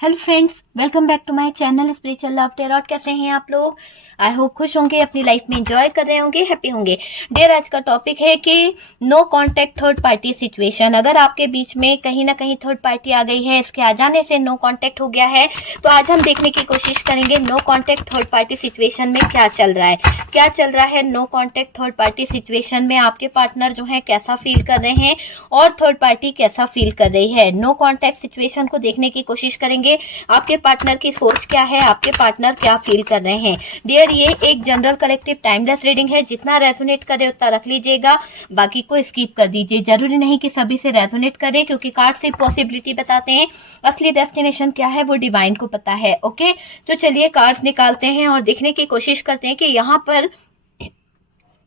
Hello friends, welcome back to my channel spiritual love tarot. कैसे हैं आप लोग? आई होप खुश होंगे, अपनी लाइफ में एंजॉय कर रहे होंगे, हैप्पी होंगे। डियर, आज का टॉपिक है कि no contact third party situation. अगर आपके बीच में कहीं ना कहीं थर्ड पार्टी आ गई है, इसके आ जाने से नो कांटेक्ट हो गया है, तो आज हम देखने की कोशिश करेंगे no contact third party situation में क्या चल रहा है। क्या चल रहा है no contact third party situation में? आपके पार्टनर जो है कैसा फील कर रहे हैं और थर्ड पार्टी कैसा फील कर रही है। नो कांटेक्ट सिचुएशन को देखने की कोशिश करेंगे। आपके पार्टनर की सोच क्या है, आपके पार्टनर क्या फील कर रहे हैं। डियर, ये एक जनरल कलेक्टिव टाइमलेस रीडिंग है। जितना रेजोनेट करे उतना रख लीजिएगा, बाकी को स्किप कर दीजिए। जरूरी नहीं कि सभी से रेजोनेट करे, क्योंकि कार्ड सिर्फ पॉसिबिलिटी बताते हैं, असली डेस्टिनेशन क्या है वो डिवाइन को पता है। ओके, तो चलिए कार्ड्स निकालते हैं और देखने की कोशिश करते हैं कि यहाँ पर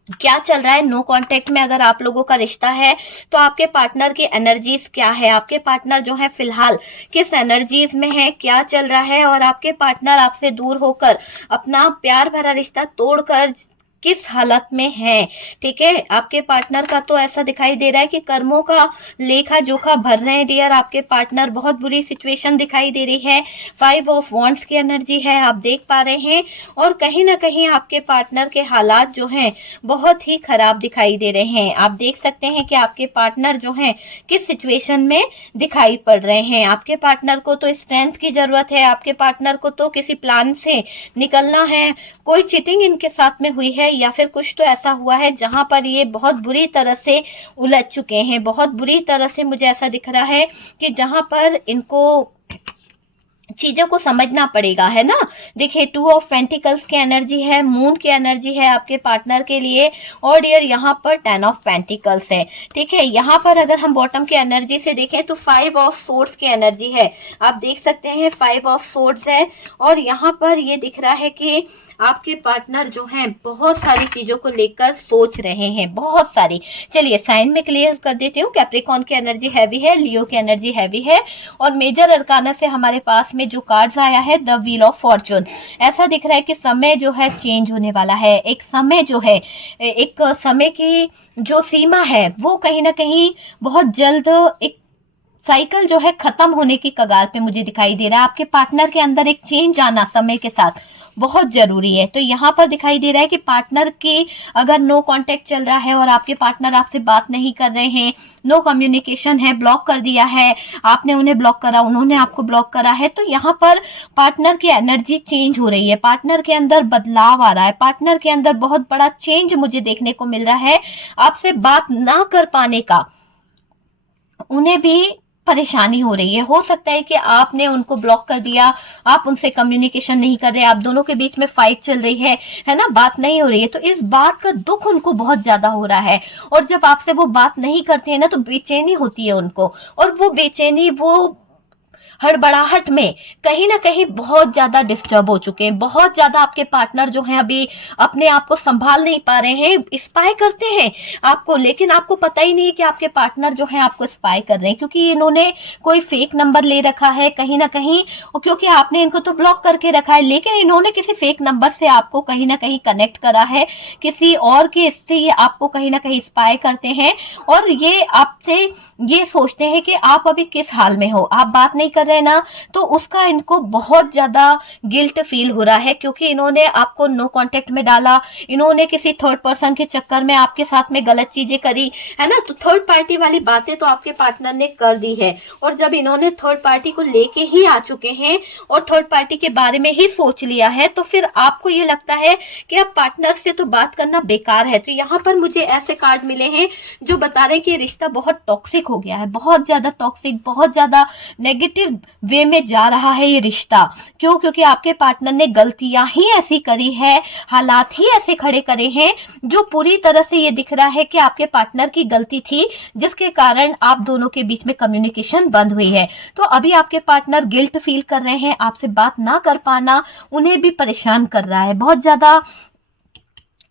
क्या चल रहा है। नो कांटेक्ट में अगर आप लोगों का रिश्ता है तो आपके पार्टनर की एनर्जीज क्या है, आपके पार्टनर जो है फिलहाल किस एनर्जीज में है, क्या चल रहा है, और आपके पार्टनर आपसे दूर होकर अपना प्यार भरा रिश्ता तोड़कर किस हालत में है। ठीक है, आपके पार्टनर का तो ऐसा दिखाई दे रहा है कि कर्मों का लेखा जोखा भर रहे हैं। डियर, आपके पार्टनर बहुत बुरी सिचुएशन दिखाई दे रही है। 5 ऑफ वॉन्ड्स की एनर्जी है, आप देख पा रहे हैं, और कहीं ना कहीं आपके पार्टनर के हालात जो हैं बहुत ही खराब दिखाई दे रहे हैं। आप देख सकते हैं कि आपके पार्टनर जो हैं किस सिचुएशन में दिखाई पड़ रहे हैं। आपके पार्टनर को तो स्ट्रेंथ की जरूरत है, आपके पार्टनर को तो किसी प्लान से निकलना है। कोई चीटिंग इनके साथ में हुई है, या फिर कुछ तो ऐसा हुआ है जहां पर ये बहुत बुरी तरह से उलझ चुके हैं। बहुत बुरी तरह से मुझे ऐसा दिख रहा है कि जहां पर इनको चीजों को समझना पड़ेगा, है ना। देखिए, 2 ऑफ पेंटिकल्स की एनर्जी है, मून की एनर्जी है आपके पार्टनर के लिए, और डियर यहाँ पर 10 ऑफ पेंटिकल्स है। ठीक है, यहाँ पर अगर हम बॉटम की एनर्जी से देखें तो 5 ऑफ सोर्ड्स की एनर्जी है। आप देख सकते हैं 5 ऑफ सोर्ड्स है, और यहाँ पर ये दिख रहा है कि आपके पार्टनर जो हैं बहुत सारी चीजों को लेकर सोच रहे हैं, बहुत सारी। चलिए साइन में क्लियर कर देती हूँ। कैप्रिकॉर्न की एनर्जी हैवी है, लियो की एनर्जी हैवी है, और मेजर अरकाना से हमारे पास में जो कार्ड्स आया है द व्हील ऑफ फॉर्चून। ऐसा दिख रहा है कि समय जो है चेंज होने वाला है। एक समय जो है, एक समय की जो सीमा है वो कहीं ना कहीं बहुत जल्द एक साइकिल जो है खत्म होने की कगार पे मुझे दिखाई दे रहा है। आपके पार्टनर के अंदर एक चेंज आना समय के साथ बहुत जरूरी है। तो यहाँ पर दिखाई दे रहा है कि पार्टनर की अगर नो कांटेक्ट चल रहा है और आपके पार्टनर आपसे बात नहीं कर रहे हैं, नो कम्युनिकेशन है, ब्लॉक कर दिया है, आपने उन्हें ब्लॉक करा, उन्होंने आपको ब्लॉक करा है, तो यहाँ पर पार्टनर की एनर्जी चेंज हो रही है, पार्टनर के अंदर बदलाव आ रहा है, पार्टनर के अंदर बहुत बड़ा चेंज मुझे देखने को मिल रहा है। आपसे बात ना कर पाने का उन्हें भी परेशानी हो रही है। हो सकता है कि आपने उनको ब्लॉक कर दिया, आप उनसे कम्युनिकेशन नहीं कर रहे, आप दोनों के बीच में फाइट चल रही है ना, बात नहीं हो रही है, तो इस बात का दुख उनको बहुत ज्यादा हो रहा है। और जब आपसे वो बात नहीं करते हैं ना, तो बेचैनी होती है उनको, और वो बेचैनी, वो हड़बड़ाहट में कहीं ना कहीं बहुत ज्यादा डिस्टर्ब हो चुके हैं। बहुत ज्यादा आपके पार्टनर जो हैं अभी अपने आप को संभाल नहीं पा रहे हैं। स्पाई करते हैं आपको, लेकिन आपको पता ही नहीं है कि आपके पार्टनर जो हैं आपको स्पाई कर रहे हैं, क्योंकि इन्होंने कोई फेक नंबर ले रखा है कहीं ना कहीं, और क्योंकि आपने इनको तो ब्लॉक करके रखा है, लेकिन इन्होंने किसी फेक नंबर से आपको कहीं ना कहीं कनेक्ट करा है, किसी और के से ये आपको कहीं ना कहीं स्पाई करते हैं, और ये आपसे ये सोचते हैं कि आप अभी किस हाल में हो, आप बात नहीं कर रहे ना, तो उसका इनको बहुत ज्यादा गिल्ट फील हो रहा है, क्योंकि इन्होंने आपको नो कांटेक्ट में डाला, इन्होंने किसी थर्ड पर्सन के चक्कर में आपके साथ में गलत चीजें करी, है ना। तो थर्ड पार्टी वाली बातें तो आपके पार्टनर ने कर दी है, और जब इन्होंने थर्ड पार्टी को लेके ही आ चुके हैं और थर्ड पार्टी के बारे में ही सोच लिया है, तो फिर आपको ये लगता है कि अब पार्टनर से तो बात करना बेकार है। तो यहाँ पर मुझे ऐसे कार्ड मिले हैं जो बता रहे हैं कि रिश्ता बहुत टॉक्सिक हो गया है, बहुत ज्यादा टॉक्सिक, बहुत ज्यादा नेगेटिव वे में जा रहा है ये रिश्ता। क्यों? क्योंकि आपके पार्टनर ने गलतियां ही ऐसी करी है, हालात ही ऐसे खड़े करे हैं, जो पूरी तरह से ये दिख रहा है कि आपके पार्टनर की गलती थी, जिसके कारण आप दोनों के बीच में कम्युनिकेशन बंद हुई है। तो अभी आपके पार्टनर गिल्ट फील कर रहे हैं, आपसे बात ना कर पाना उन्हें भी परेशान कर रहा है, बहुत ज्यादा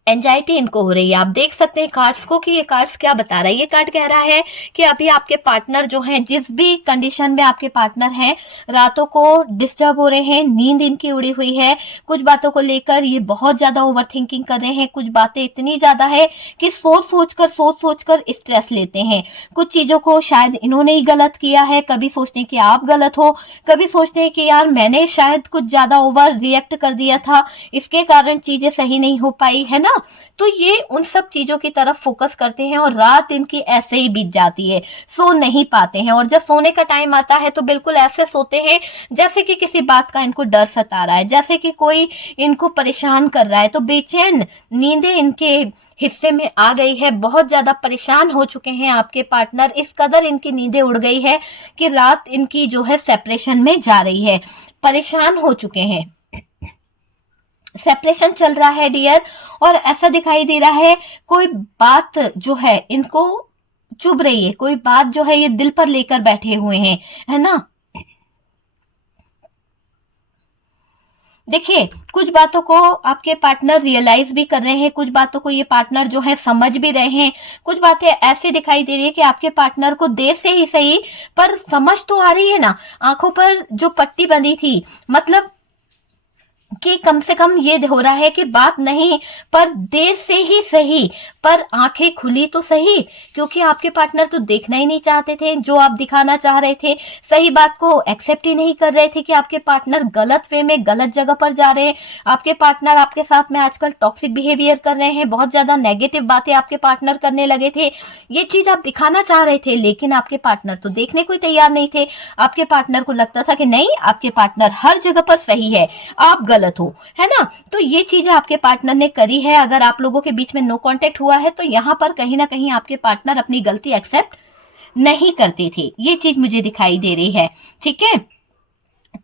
एंजाइटी इनको हो रही है। आप देख सकते हैं कार्ड्स को कि ये कार्ड्स क्या बता रहा है। ये कार्ड कह रहा है कि अभी आपके पार्टनर जो हैं, जिस भी कंडीशन में आपके पार्टनर हैं, रातों को डिस्टर्ब हो रहे हैं, नींद इनकी उड़ी हुई है, कुछ बातों को लेकर ये बहुत ज्यादा ओवर थिंकिंग कर रहे हैं, कुछ बातें इतनी ज्यादा है कि सोच सोच कर स्ट्रेस लेते हैं। कुछ चीजों को शायद इन्होंने ही गलत किया है, कभी सोचते हैं कि आप गलत हो, कभी सोचते हैं कि यार मैंने शायद कुछ ज्यादा ओवर रिएक्ट कर दिया था, इसके कारण चीजें सही नहीं हो पाई, है ना। तो ये उन सब चीजों की तरफ फोकस करते हैं और रात इनकी ऐसे ही बीत जाती है, सो नहीं पाते हैं। और जब सोने का टाइम आता है तो बिल्कुल ऐसे सोते हैं जैसे कि किसी बात का इनको डर सता रहा है, जैसे कि कोई इनको परेशान कर रहा है। तो बेचैन नींदें इनके हिस्से में आ गई है, बहुत ज्यादा परेशान हो चुके हैं आपके पार्टनर, इस कदर इनकी नींदें उड़ गई है कि रात इनकी जो है सेपरेशन में जा रही है, परेशान हो चुके हैं। सेपरेशन चल रहा है डियर, और ऐसा दिखाई दे रहा है कोई बात जो है इनको चुभ रही है, कोई बात जो है ये दिल पर लेकर बैठे हुए हैं, है ना। देखिए कुछ बातों को आपके पार्टनर रियलाइज भी कर रहे हैं, कुछ बातों को ये पार्टनर जो है समझ भी रहे हैं, कुछ बातें ऐसे दिखाई दे रही है कि आपके पार्टनर को देर से ही सही पर समझ तो आ रही है ना। आंखों पर जो पट्टी बंधी थी, मतलब कि कम से कम ये हो रहा है कि बात नहीं, पर देर से ही सही पर आंखें खुली तो सही, क्योंकि आपके पार्टनर तो देखना ही नहीं चाहते थे जो आप दिखाना चाह रहे थे, सही बात को एक्सेप्ट ही नहीं कर रहे थे कि आपके पार्टनर गलत वे में गलत जगह पर जा रहे हैं। आपके पार्टनर आपके साथ में आजकल टॉक्सिक बिहेवियर कर रहे हैं, बहुत ज्यादा नेगेटिव बातें आपके पार्टनर करने लगे थे। ये चीज आप दिखाना चाह रहे थे, लेकिन आपके पार्टनर तो देखने को तैयार नहीं थे। आपके पार्टनर को लगता था कि नहीं, आपके पार्टनर हर जगह पर सही है, आप गलत हो, है ना। तो ये चीजें आपके पार्टनर ने करी है। अगर आप लोगों के बीच में नो कांटेक्ट हुआ है तो यहां पर कहीं ना कहीं आपके पार्टनर अपनी गलती एक्सेप्ट नहीं करते थे, ये चीज मुझे दिखाई दे रही है, ठीक है।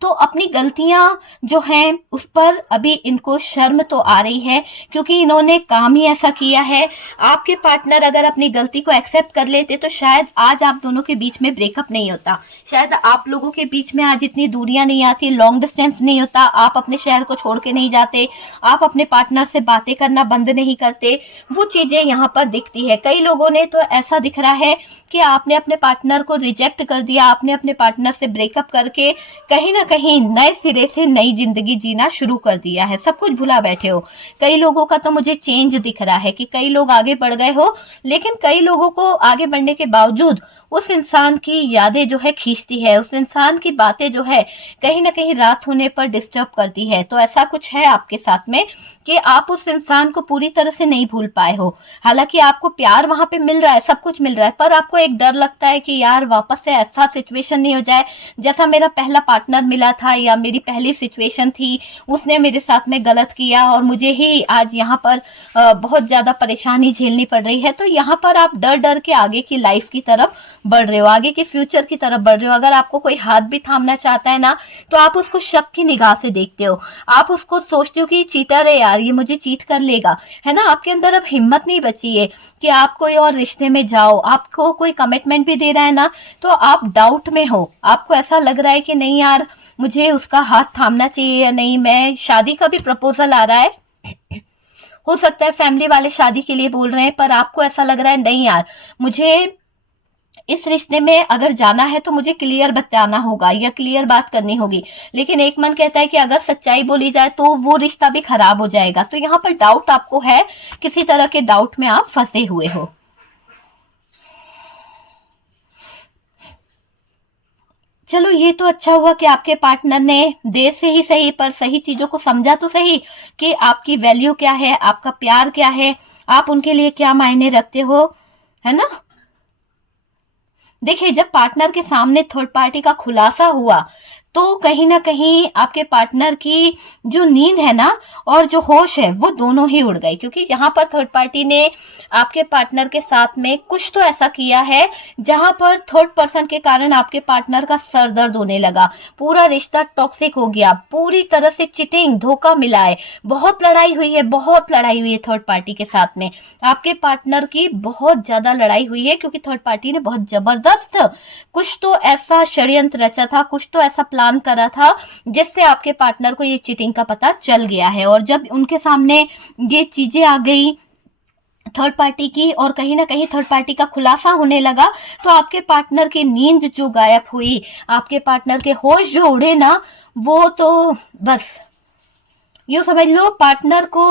तो अपनी गलतियां जो हैं उस पर अभी इनको शर्म तो आ रही है, क्योंकि इन्होंने काम ही ऐसा किया है। आपके पार्टनर अगर अपनी गलती को एक्सेप्ट कर लेते तो शायद आज आप दोनों के बीच में ब्रेकअप नहीं होता, शायद आप लोगों के बीच में आज इतनी दूरियां नहीं आती, लॉन्ग डिस्टेंस नहीं होता, आप अपने शहर को छोड़ के नहीं जाते, आप अपने पार्टनर से बातें करना बंद नहीं करते, वो चीजें यहाँ पर दिखती है। कई लोगों ने तो ऐसा दिख रहा है कि आपने अपने पार्टनर को रिजेक्ट कर दिया, आपने अपने पार्टनर से ब्रेकअप करके कहीं ना कहीं नए सिरे से नई जिंदगी जीना शुरू कर दिया है, सब कुछ भुला बैठे हो। कई लोगों का तो मुझे चेंज दिख रहा है कि कई लोग आगे बढ़ गए हो, लेकिन कई लोगों को आगे बढ़ने के बावजूद उस इंसान की यादें जो है खींचती है, उस इंसान की बातें जो है कहीं ना कहीं रात होने पर डिस्टर्ब करती है। तो ऐसा कुछ है आपके साथ में कि आप उस इंसान को पूरी तरह से नहीं भूल पाए हो। हालांकि आपको प्यार वहां पे मिल रहा है, सब कुछ मिल रहा है, पर आपको एक डर लगता है कि यार वापस से ऐसा सिचुएशन नहीं हो जाए जैसा मेरा पहला पार्टनर मिला था या मेरी पहली सिचुएशन थी, उसने मेरे साथ में गलत किया और मुझे ही आज यहाँ पर बहुत ज्यादा परेशानी झेलनी पड़ रही है। तो यहाँ पर आप डर डर के आगे की लाइफ की तरफ बढ़ रहे हो, आगे के फ्यूचर की तरफ बढ़ रहे हो। अगर आपको कोई हाथ भी थामना चाहता है ना, तो आप उसको शक की निगाह से देखते हो, आप उसको सोचते हो कि चीटर है यार, ये मुझे चीट कर लेगा, है ना। आपके अंदर अब हिम्मत नहीं बची है कि आप कोई और रिश्ते में जाओ। आपको कोई कमिटमेंट भी दे रहा है ना, तो आप डाउट में हो, आपको ऐसा लग रहा है कि नहीं यार मुझे उसका हाथ थामना चाहिए या नहीं। मैं शादी का भी प्रपोजल आ रहा है, हो सकता है फैमिली वाले शादी के लिए बोल रहे हैं, पर आपको ऐसा लग रहा है नहीं यार मुझे इस रिश्ते में अगर जाना है तो मुझे क्लियर बताना होगा या क्लियर बात करनी होगी। लेकिन एक मन कहता है कि अगर सच्चाई बोली जाए तो वो रिश्ता भी खराब हो जाएगा। तो यहाँ पर डाउट आपको है, किसी तरह के डाउट में आप फंसे हुए हो। चलो ये तो अच्छा हुआ कि आपके पार्टनर ने देर से ही सही पर सही चीजों को समझा तो सही कि आपकी वैल्यू क्या है, आपका प्यार क्या है, आप उनके लिए क्या मायने रखते हो, है ना। देखिए जब पार्टनर के सामने थर्ड पार्टी का खुलासा हुआ तो कहीं ना कहीं आपके पार्टनर की जो नींद है ना और जो होश है वो दोनों ही उड़ गई, क्योंकि यहाँ पर थर्ड पार्टी ने आपके पार्टनर के साथ में कुछ तो ऐसा किया है जहां पर थर्ड पर्सन के कारण आपके पार्टनर का सर दर्द होने लगा, पूरा रिश्ता टॉक्सिक हो गया, पूरी तरह से चिटिंग धोखा मिला है, बहुत लड़ाई हुई है, बहुत लड़ाई हुई है थर्ड पार्टी के साथ में। आपके पार्टनर की बहुत ज्यादा लड़ाई हुई है, क्योंकि थर्ड पार्टी ने बहुत जबरदस्त कुछ तो ऐसा षड्यंत्र रचा था, कुछ तो ऐसा प्लान प्लान करा था, जिससे आपके पार्टनर को ये चीटिंग का पता चल गया है। और जब उनके सामने ये चीजें आ गई थर्ड पार्टी की, और कहीं ना कहीं थर्ड पार्टी का खुलासा होने लगा, तो आपके पार्टनर की नींद जो गायब हुई, आपके पार्टनर के होश जो उड़े ना, वो तो बस यूं समझ लो पार्टनर को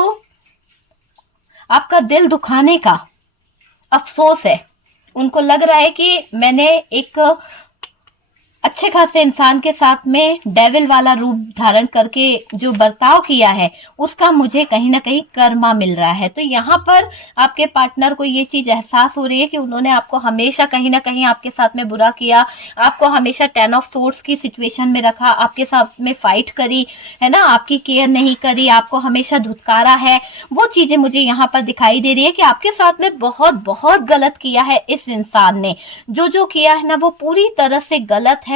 आपका दिल दुखाने का अफसोस है। उनको लग रहा है कि मैंने एक अच्छे खासे इंसान के साथ में डेविल वाला रूप धारण करके जो बर्ताव किया है, उसका मुझे कहीं ना कहीं कर्मा मिल रहा है। तो यहाँ पर आपके पार्टनर को ये चीज एहसास हो रही है कि उन्होंने आपको हमेशा कहीं ना कहीं आपके साथ में बुरा किया, आपको हमेशा 10 ऑफ सोर्ड्स की सिचुएशन में रखा, आपके साथ में फाइट करी है ना, आपकी केयर नहीं करी, आपको हमेशा धुतकारा है। वो चीजें मुझे यहाँ पर दिखाई दे रही है कि आपके साथ में बहुत बहुत गलत किया है इस इंसान ने। जो किया है ना, वो पूरी तरह से गलत है।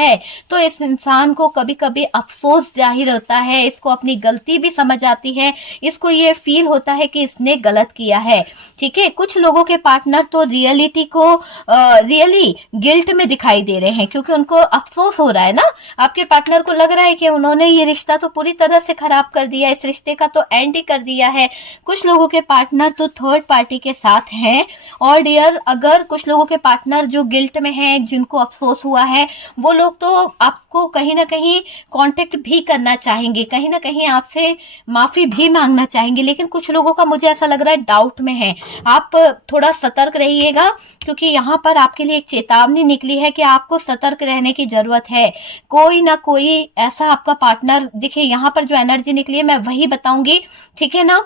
तो इस इंसान को कभी कभी अफसोस जाहिर होता है, इसको अपनी गलती भी समझ आती है, इसको ये फील होता है कि इसने गलत किया है। ठीक है, कुछ लोगों के पार्टनर तो रियलिटी को रियली गिल्ट में दिखाई दे रहे हैं, क्योंकि उनको अफसोस हो रहा है ना। आपके पार्टनर को लग रहा है कि उन्होंने ये रिश्ता तो पूरी तरह से खराब कर दिया, इस रिश्ते का तो एंड ही कर दिया है। कुछ लोगों के पार्टनर तो थर्ड पार्टी के साथ हैं। और डियर, अगर कुछ लोगों के पार्टनर जो गिल्ट में हैं, जिनको अफसोस हुआ है, वो लोग तो आपको कहीं ना कहीं कांटेक्ट भी करना चाहेंगे, कहीं ना कहीं आपसे माफी भी मांगना चाहेंगे। लेकिन कुछ लोगों का मुझे ऐसा लग रहा है डाउट में है। आप थोड़ा सतर्क रहिएगा, क्योंकि यहाँ पर आपके लिए एक चेतावनी निकली है कि आपको सतर्क रहने की जरूरत है। कोई ना कोई ऐसा आपका पार्टनर दिखे, यहाँ पर जो एनर्जी निकली है मैं वही बताऊंगी, ठीक है ना,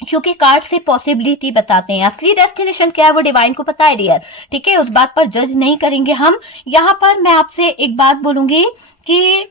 क्योंकि कार्ड से पॉसिबिलिटी बताते हैं। असली डेस्टिनेशन क्या है वो डिवाइन को पता है डियर, ठीक है, उस बात पर जज नहीं करेंगे हम। यहाँ पर मैं आपसे एक बात बोलूंगी कि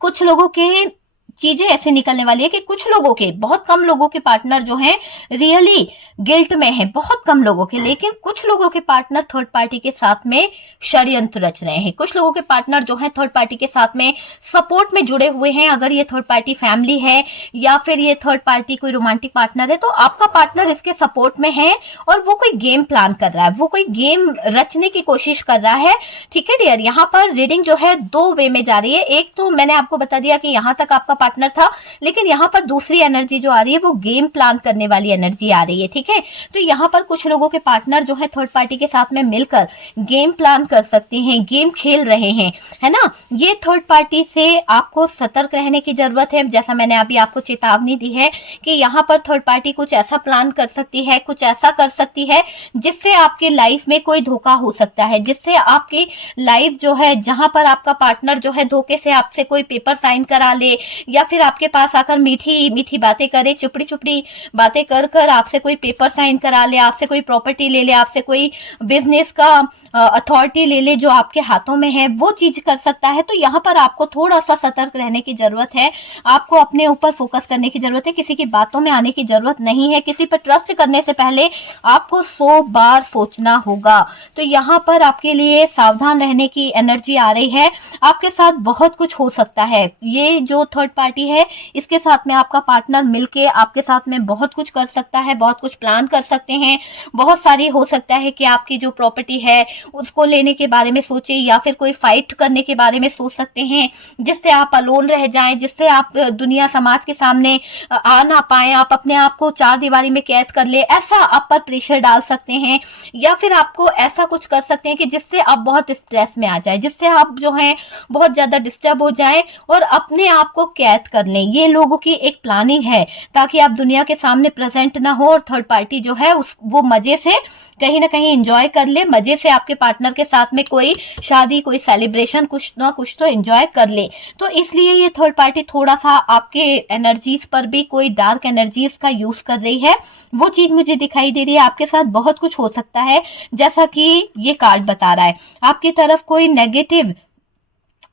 कुछ लोगों के चीजें ऐसे निकलने वाली है कि कुछ लोगों के, बहुत कम लोगों के पार्टनर जो हैं रियली गिल्ट में हैं, बहुत कम लोगों के। लेकिन कुछ लोगों के पार्टनर थर्ड पार्टी के साथ में षड्यंत्र रच रहे हैं। कुछ लोगों के पार्टनर जो हैं थर्ड पार्टी के साथ में सपोर्ट में जुड़े हुए हैं। अगर ये थर्ड पार्टी फैमिली है या फिर ये थर्ड पार्टी कोई रोमांटिक पार्टनर है, तो आपका पार्टनर इसके सपोर्ट में है और वो कोई गेम प्लान कर रहा है, वो कोई गेम रचने की कोशिश कर रहा है। ठीक है डियर, यहाँ पर रीडिंग जो है दो वे में जा रही है। एक तो मैंने आपको बता दिया कि यहाँ तक आपका पार्टनर था, लेकिन यहाँ पर दूसरी एनर्जी जो आ रही है वो गेम प्लान करने वाली एनर्जी आ रही है। ठीक है, तो यहाँ पर कुछ लोगों के पार्टनर जो है थर्ड पार्टी के साथ में मिलकर गेम प्लान कर सकते हैं, गेम खेल रहे हैं, है ना। ये थर्ड पार्टी से आपको सतर्क रहने की जरूरत है। जैसा मैंने अभी आपको चेतावनी दी है कि यहाँ पर थर्ड पार्टी कुछ ऐसा प्लान कर सकती है, कुछ ऐसा कर सकती है जिससे आपकी लाइफ में कोई धोखा हो सकता है, जिससे आपकी लाइफ जो है, जहां पर आपका पार्टनर जो है धोखे से आपसे कोई पेपर साइन करा ले, या फिर आपके पास आकर मीठी मीठी बातें करे, चुपड़ी चुपड़ी बातें कर कर आपसे कोई पेपर साइन करा ले, आपसे कोई प्रॉपर्टी ले ले, आपसे कोई बिजनेस का अथॉरिटी ले ले जो आपके हाथों में है, वो चीज कर सकता है। तो यहाँ पर आपको थोड़ा सा सतर्क रहने की जरूरत है, आपको अपने ऊपर फोकस करने की जरूरत है, किसी की बातों में आने की जरूरत नहीं है। किसी पर ट्रस्ट करने से पहले आपको 100 बार सोचना होगा। तो यहाँ पर आपके लिए सावधान रहने की एनर्जी आ रही है। आपके साथ बहुत कुछ हो सकता है। ये जो थर्ड पार्टी है, इसके साथ में आपका पार्टनर मिलके आपके साथ में बहुत कुछ कर सकता है, बहुत कुछ प्लान कर सकते हैं। बहुत सारी हो सकता है कि आपकी जो प्रॉपर्टी है उसको लेने के बारे में सोचे, या फिर कोई फाइट करने के बारे में सोच सकते हैं जिससे आप अलोन रह जाएं, जिससे आप दुनिया समाज के सामने आ ना पाए, आप अपने आप को चार दीवारी में कैद कर ले, ऐसा आप पर प्रेशर डाल सकते हैं। या फिर आपको ऐसा कुछ कर सकते हैं कि जिससे आप बहुत स्ट्रेस में आ जाए, जिससे आप जो है बहुत ज्यादा डिस्टर्ब हो जाए और अपने आप को कैद कर लें। ये लोगों की एक प्लानिंग है ताकि आप दुनिया के सामने प्रेजेंट ना हो और थर्ड पार्टी जो है वो मजे से कहीं ना कहीं एंजॉय कर ले, मजे से आपके पार्टनर के साथ में कोई शादी, कोई सेलिब्रेशन, कुछ ना कुछ तो एंजॉय कर ले। तो इसलिए ये थर्ड पार्टी थोड़ा सा आपके एनर्जीज पर भी कोई डार्क एनर्जीज का यूज कर रही है। वो चीज मुझे दिखाई दे रही है। आपके साथ बहुत कुछ हो सकता है, जैसा कि ये कार्ड बता रहा है। आपकी तरफ कोई नेगेटिव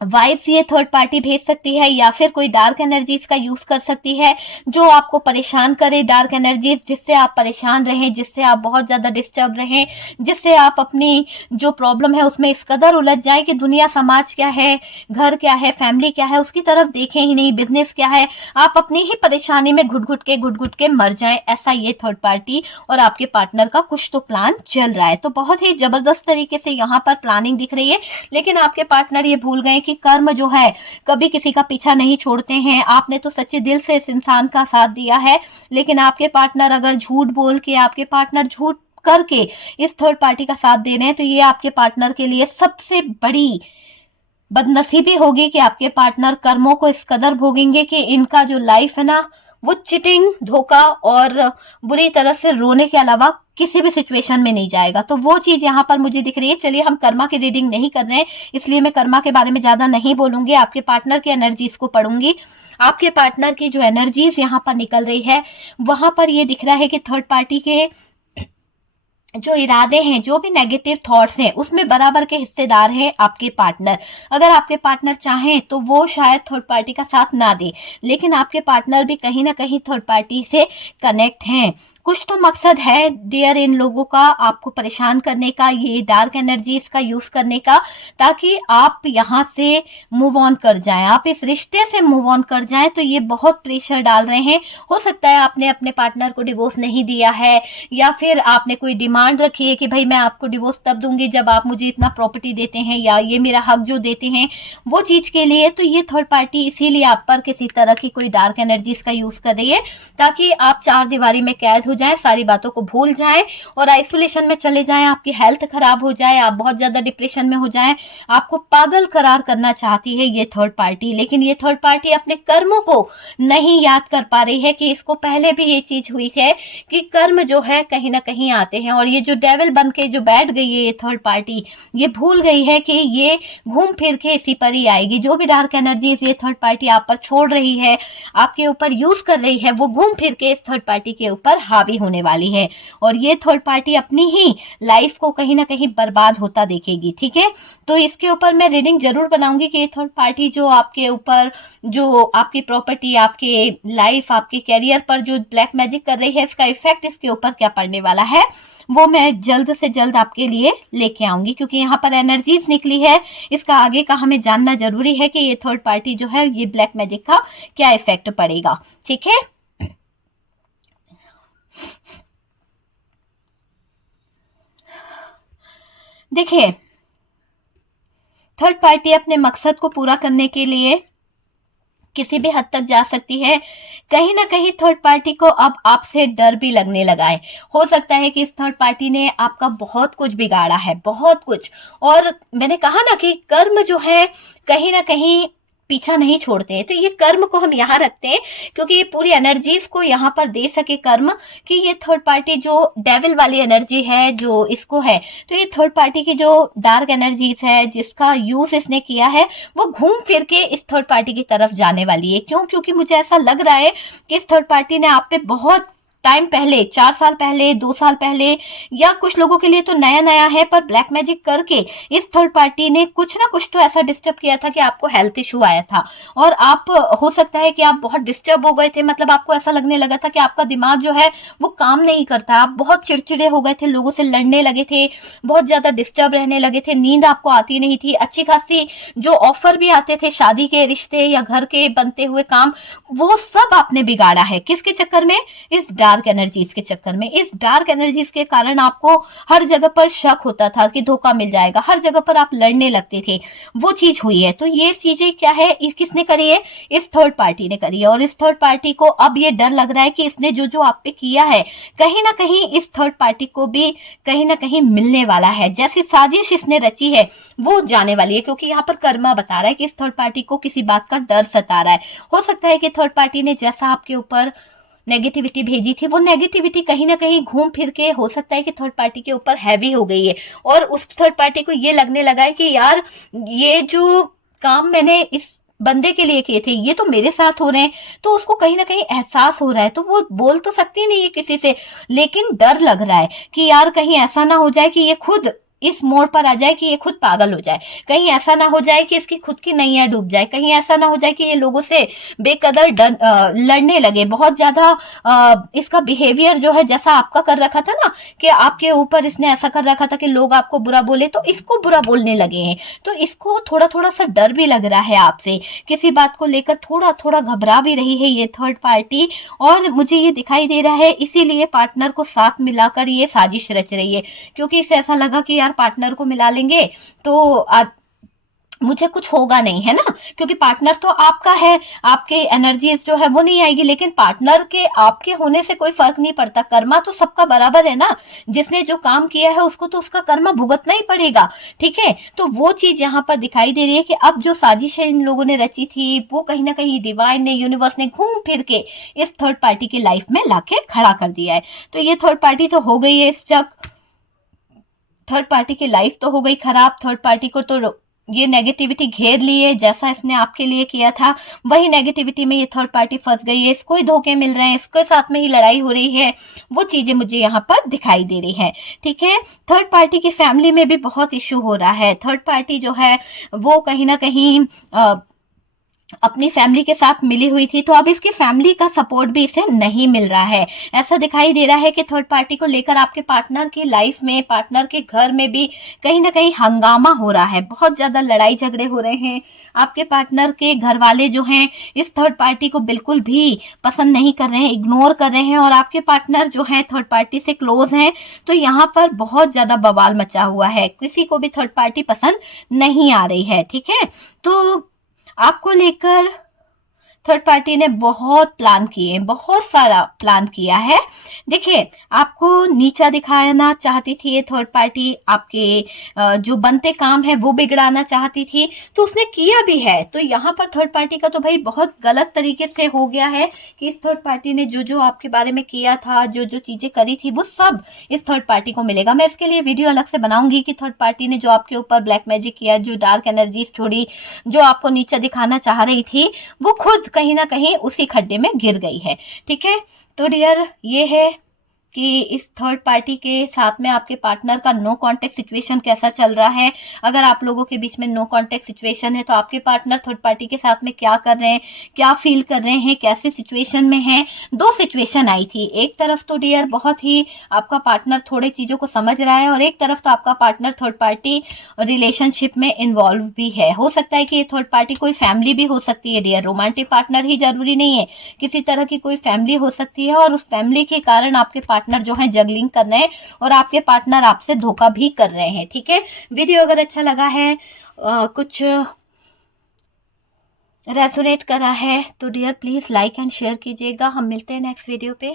वाइब्स ये थर्ड पार्टी भेज सकती है, या फिर कोई डार्क एनर्जीज का यूज कर सकती है जो आपको परेशान करे। डार्क एनर्जीज जिससे आप परेशान रहें, जिससे आप बहुत ज्यादा डिस्टर्ब रहें, जिससे आप अपनी जो प्रॉब्लम है उसमें इस कदर उलझ जाए कि दुनिया समाज क्या है, घर क्या है, फैमिली क्या है, उसकी तरफ देखें ही नहीं, बिजनेस क्या है, आप अपनी ही परेशानी में घुट घुट के मर जाएं। ऐसा ये थर्ड पार्टी और आपके पार्टनर का कुछ तो प्लान चल रहा है। तो बहुत ही जबरदस्त तरीके से यहाँ पर प्लानिंग दिख रही है, लेकिन आपके पार्टनर ये भूल गए कि कर्म जो है कभी किसी का पीछा नहीं छोड़ते हैं। आपने तो सच्चे दिल से इस इंसान का साथ दिया है, लेकिन आपके पार्टनर अगर झूठ बोल के, आपके पार्टनर झूठ करके इस थर्ड पार्टी का साथ दे रहे हैं, तो ये आपके पार्टनर के लिए सबसे बड़ी बदनसीबी होगी कि आपके पार्टनर कर्मों को इस कदर भोगेंगे कि इनका जो लाइफ है ना, वो चिटिंग, धोखा और बुरी तरह से रोने के अलावा किसी भी सिचुएशन में नहीं जाएगा। तो वो चीज यहाँ पर मुझे दिख रही है। चलिए, हम कर्मा की रीडिंग नहीं कर रहे हैं, इसलिए मैं कर्मा के बारे में ज्यादा नहीं बोलूंगी, आपके पार्टनर की एनर्जीज को पढ़ूंगी। आपके पार्टनर की जो एनर्जीज यहाँ पर निकल रही है, वहां पर ये दिख रहा है कि थर्ड पार्टी के जो इरादे हैं, जो भी नेगेटिव थॉट्स हैं, उसमें बराबर के हिस्सेदार हैं आपके पार्टनर। अगर आपके पार्टनर चाहें तो वो शायद थर्ड पार्टी का साथ ना दे, लेकिन आपके पार्टनर भी कहीं ना कहीं थर्ड पार्टी से कनेक्ट हैं। कुछ तो मकसद है डियर इन लोगों का आपको परेशान करने का, ये डार्क एनर्जीज का यूज करने का, ताकि आप यहाँ से मूव ऑन कर जाएं, आप इस रिश्ते से मूव ऑन कर जाएं। तो ये बहुत प्रेशर डाल रहे हैं। हो सकता है आपने अपने पार्टनर को डिवोर्स नहीं दिया है, या फिर आपने कोई डिमांड रखी है कि भाई मैं आपको डिवोर्स तब दूंगी जब आप मुझे इतना प्रॉपर्टी देते हैं, या ये मेरा हक जो देते हैं वो चीज के लिए। तो ये थर्ड पार्टी इसीलिए आप पर किसी तरह की कोई डार्क एनर्जीज का यूज कर रही है, ताकि आप चार दीवारी में कैद हो जाएं, सारी बातों को भूल जाएं और आइसोलेशन में चले जाएं, आपकी हेल्थ खराब हो जाए, आप बहुत ज्यादा डिप्रेशन में हो जाएं। आपको पागल करार करना चाहती है ये थर्ड पार्टी, लेकिन ये थर्ड पार्टी अपने कर्मों को नहीं याद कर पा रही है कि इसको पहले भी ये चीज हुई है कि कर्म जो है कहीं ना कहीं आते हैं। और ये जो डेविल बन के जो बैठ गई है ये थर्ड पार्टी, ये भूल गई है कि ये घूम फिर के इसी पर ही आएगी। जो भी डार्क एनर्जीज ये थर्ड पार्टी आप पर छोड़ रही है, आपके ऊपर यूज कर रही है, वो घूम फिर के इस थर्ड पार्टी के ऊपर हावी होने वाली है। और ये थर्ड पार्टी अपनी ही लाइफ को कहीं ना कहीं बर्बाद होता देखेगी। ठीक है, तो इसके ऊपर मैं रीडिंग जरूर बनाऊंगी कि ये थर्ड पार्टी जो आपके ऊपर, जो आपकी प्रॉपर्टी, आपके लाइफ, आपके कैरियर पर जो ब्लैक मैजिक कर रही है, इसका इफेक्ट इसके ऊपर क्या पड़ने वाला है, वो मैं जल्द से जल्द आपके लिए लेके आऊंगी। क्योंकि यहाँ पर एनर्जीज निकली है, इसका आगे का हमें जानना जरूरी है कि ये थर्ड पार्टी जो है, ये ब्लैक मैजिक का क्या इफेक्ट पड़ेगा। ठीक है, देखिए, थर्ड पार्टी अपने मकसद को पूरा करने के लिए किसी भी हद तक जा सकती है। कहीं ना कहीं थर्ड पार्टी को अब आपसे डर भी लगने लगा है। हो सकता है कि इस थर्ड पार्टी ने आपका बहुत कुछ बिगाड़ा है, बहुत कुछ। और मैंने कहा ना कि कर्म जो है कहीं ना कहीं पीछा नहीं छोड़ते हैं। तो ये कर्म को हम यहाँ रखते हैं क्योंकि ये पूरी एनर्जीज को यहाँ पर दे सके कर्म, कि ये थर्ड पार्टी जो डेविल वाली एनर्जी है जो इसको है, तो ये थर्ड पार्टी की जो डार्क एनर्जीज है जिसका यूज इसने किया है, वो घूम फिर के इस थर्ड पार्टी की तरफ जाने वाली है। क्यों? क्योंकि मुझे ऐसा लग रहा है कि इस थर्ड पार्टी ने आप पे बहुत टाइम पहले, 4 साल पहले, 2 साल पहले, या कुछ लोगों के लिए तो नया नया है, पर ब्लैक मैजिक करके इस थर्ड पार्टी ने कुछ ना कुछ तो ऐसा डिस्टर्ब किया था कि आपको हेल्थ इशू आया था। और आप, हो सकता है कि आप बहुत डिस्टर्ब हो गए थे, मतलब आपको ऐसा लगने लगा था कि आपका दिमाग जो है वो काम नहीं करता, आप बहुत चिड़चिड़े हो गए थे, लोगों से लड़ने लगे थे, बहुत ज्यादा डिस्टर्ब रहने लगे थे, नींद आपको आती नहीं थी, अच्छी खासी जो ऑफर भी आते थे शादी के रिश्ते या घर के बनते हुए काम, वो सब आपने बिगाड़ा है। किसके चक्कर में? इस डार्क एनर्जीज के चक्कर में। इस डार्क एनर्जीज के कारण आपको हर जगह पर शक होता था कि धोखा मिल जाएगा, हर जगह पर आप लड़ने लगते थे, वो चीज हुई है। तो ये चीजें क्या है, किसने करी है? इस थर्ड पार्टी ने करी है। और इस थर्ड पार्टी को अब ये डर लग रहा है कि इसने जो जो आप पे किया है, कहीं ना कहीं इस थर्ड पार्टी को भी कहीं ना कहीं मिलने वाला है। जैसी साजिश इसने रची है वो जाने वाली है, क्योंकि यहाँ पर कर्मा बता रहा है कि इस थर्ड पार्टी को किसी बात का डर सता रहा है। हो सकता है कि थर्ड पार्टी ने जैसा आपके ऊपर नेगेटिविटी भेजी थी, वो नेगेटिविटी कहीं ना कहीं घूम फिर के हो सकता है कि थर्ड पार्टी के ऊपर हैवी हो गई है, और उस थर्ड पार्टी को ये लगने लगा है कि यार ये जो काम मैंने इस बंदे के लिए किए थे ये तो मेरे साथ हो रहे हैं। तो उसको कहीं ना कहीं एहसास हो रहा है, तो वो बोल तो सकती नहीं है किसी से, लेकिन डर लग रहा है कि यार कहीं ऐसा ना हो जाए कि ये खुद इस मोड़ पर आ जाए कि ये खुद पागल हो जाए, कहीं ऐसा ना हो जाए कि इसकी खुद की नैया डूब जाए, कहीं ऐसा ना हो जाए कि ये लोगों से बेकदर लड़ने लगे, बहुत ज्यादा इसका बिहेवियर जो है जैसा आपका कर रखा था ना, कि आपके ऊपर इसने ऐसा कर रखा था कि लोग आपको बुरा बोले तो इसको बुरा बोलने लगे हैं। तो इसको थोड़ा थोड़ा सा डर भी लग रहा है आपसे, किसी बात को लेकर थोड़ा थोड़ा घबरा भी रही है ये थर्ड पार्टी। और मुझे ये दिखाई दे रहा है इसीलिए पार्टनर को साथ मिलाकर ये साजिश रच रही है, क्योंकि इसे ऐसा लगा कि पार्टनर को मिला लेंगे तो मुझे कुछ होगा नहीं, है ना, क्योंकि पार्टनर तो आपका है, आपके एनर्जीज जो है वो नहीं आएगी, लेकिन पार्टनर के आपके होने से कोई फर्क नहीं पड़ता, कर्मा तो सबका बराबर है ना, जिसने जो काम किया है उसको तो उसका कर्मा भुगतना ही पड़ेगा। ठीक है, तो वो चीज यहाँ पर दिखाई दे रही है कि अब जो साजिशें इन लोगों ने रची थी वो कहीं ना कहीं डिवाइन ने, यूनिवर्स ने घूम फिर के इस थर्ड पार्टी की लाइफ में लाके खड़ा कर दिया है। तो ये थर्ड पार्टी तो हो गई है इस जग, थर्ड पार्टी की लाइफ तो हो गई खराब, थर्ड पार्टी को तो ये नेगेटिविटी घेर ली है, जैसा इसने आपके लिए किया था वही नेगेटिविटी में ये थर्ड पार्टी फंस गई है, इसको ही धोखे मिल रहे हैं, इसके साथ में ही लड़ाई हो रही है, वो चीजें मुझे यहाँ पर दिखाई दे रही है। ठीक है, थर्ड पार्टी की फैमिली में भी बहुत इश्यू हो रहा है, थर्ड पार्टी जो है वो कहीं ना कहीं अपनी फैमिली के साथ मिली हुई थी, तो अब इसकी फैमिली का सपोर्ट भी इसे नहीं मिल रहा है। ऐसा दिखाई दे रहा है कि थर्ड पार्टी को लेकर आपके पार्टनर की लाइफ में, पार्टनर के घर में भी कहीं ना कहीं हंगामा हो रहा है, बहुत ज्यादा लड़ाई झगड़े हो रहे हैं। आपके पार्टनर के घर वाले जो हैं इस थर्ड पार्टी को बिल्कुल भी पसंद नहीं कर रहे हैं, इग्नोर कर रहे हैं, और आपके पार्टनर जो है थर्ड पार्टी से क्लोज हैं, तो यहाँ पर बहुत ज्यादा बवाल मचा हुआ है, किसी को भी थर्ड पार्टी पसंद नहीं आ रही है। ठीक है, तो आपको लेकर थर्ड पार्टी ने बहुत प्लान किए, बहुत सारा प्लान किया है। देखिए, आपको नीचा दिखाना चाहती थी ये थर्ड पार्टी, आपके जो बनते काम है वो बिगड़ाना चाहती थी, तो उसने किया भी है। तो यहाँ पर थर्ड पार्टी का तो भाई बहुत गलत तरीके से हो गया है कि इस थर्ड पार्टी ने जो जो आपके बारे में किया था, जो जो चीजें करी थी, वो सब इस थर्ड पार्टी को मिलेगा। मैं इसके लिए वीडियो अलग से बनाऊंगी कि थर्ड पार्टी ने जो आपके ऊपर ब्लैक मैजिक किया, जो डार्क एनर्जीज छोड़ी, जो आपको नीचा दिखाना चाह रही थी, वो खुद कहीं ना कहीं उसी खड्डे में गिर गई है। ठीक है, तो डियर ये है कि इस थर्ड पार्टी के साथ में आपके पार्टनर का नो कांटेक्ट सिचुएशन कैसा चल रहा है। अगर आप लोगों के बीच में नो कांटेक्ट सिचुएशन है तो आपके पार्टनर थर्ड पार्टी के साथ में क्या कर रहे हैं, क्या फील कर रहे हैं, कैसे सिचुएशन में है। दो सिचुएशन आई थी, एक तरफ तो डियर बहुत ही आपका पार्टनर थोड़े चीजों को समझ रहा है, और एक तरफ तो आपका पार्टनर थर्ड पार्टी रिलेशनशिप में इन्वॉल्व भी है। हो सकता है कि ये थर्ड पार्टी कोई फैमिली भी हो सकती है डियर, रोमांटिक पार्टनर ही जरूरी नहीं है, किसी तरह की कोई फैमिली हो सकती है, और उस फैमिली के कारण आपके पार्टनर जो है जगलिंग कर रहे हैं और आपके पार्टनर आपसे धोखा भी कर रहे हैं। ठीक है, वीडियो अगर अच्छा लगा है, कुछ रेजोनेट करा है तो dear please like and share कीजिएगा। हम मिलते हैं नेक्स्ट वीडियो पे।